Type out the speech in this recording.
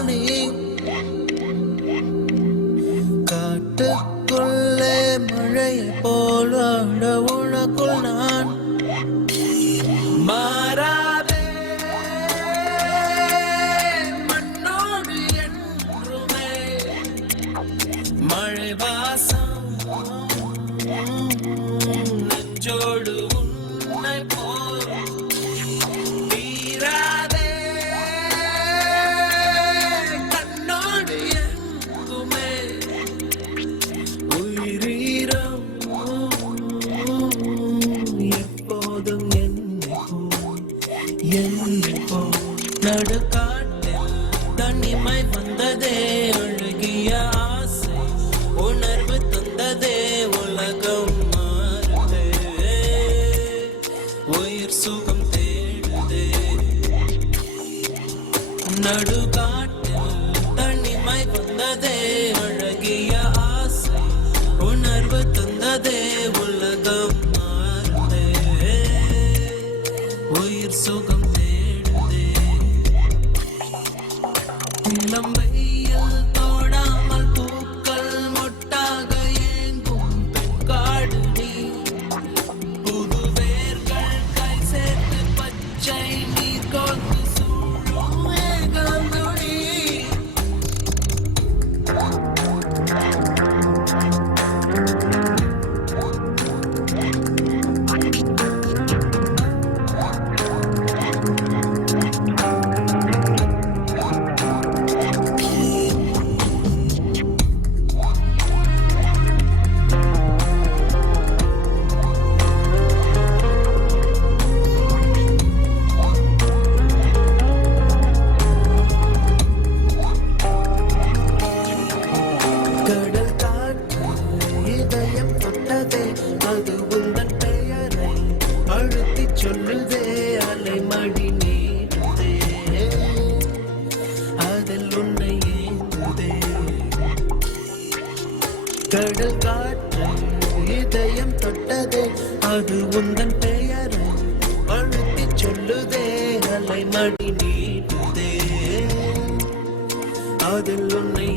உனக்குள் நீ காட்டுக்குள்ளே மழையை போல் வாழ உனக்குள் நான் மாறாதே மண்ணோடு என்றுமே மழை வாசம் நெஞ்சோடு உன்னை போல் தீராதே கண்ணோடு எங்குமே உயிரீரம் எப்போதும் என்னைப்போ நடுக்காட்டில் தனிமை வந்ததே அழகிய ஆசை உணர்வு தந்ததே உலகம் மாறுதே உயிர் சுகம் தேடுதே நடுக்காட்டில் தனிமை வந்ததே அழகிய ஆசை உணர்வு தந்ததே உலகம் மாறுதே உயிர் சுகம் தேடுதே இளம் வெயில் தோடாமல் பூக்கள் மொட்டாக ஏங்கும் பெண்காடு நீ புது வேர்கள் கை சேர்த்து பச்சை நீர் கோர்த்து சூழும் மேகம் நொடி கடல் காற்று இதயம் தொட்டதே அது உந்தன் பெயரை அழுத்திச் சொல்லுதே அலைமடி நீடுதே அதில் உன்னை ஏந்துதே கடல் காற்று இதயம் தொட்டதே அது உந்தன் பெயரை அழுத்திச் சொல்லுதே அலைமடி நீடுதே அதில் உன்னை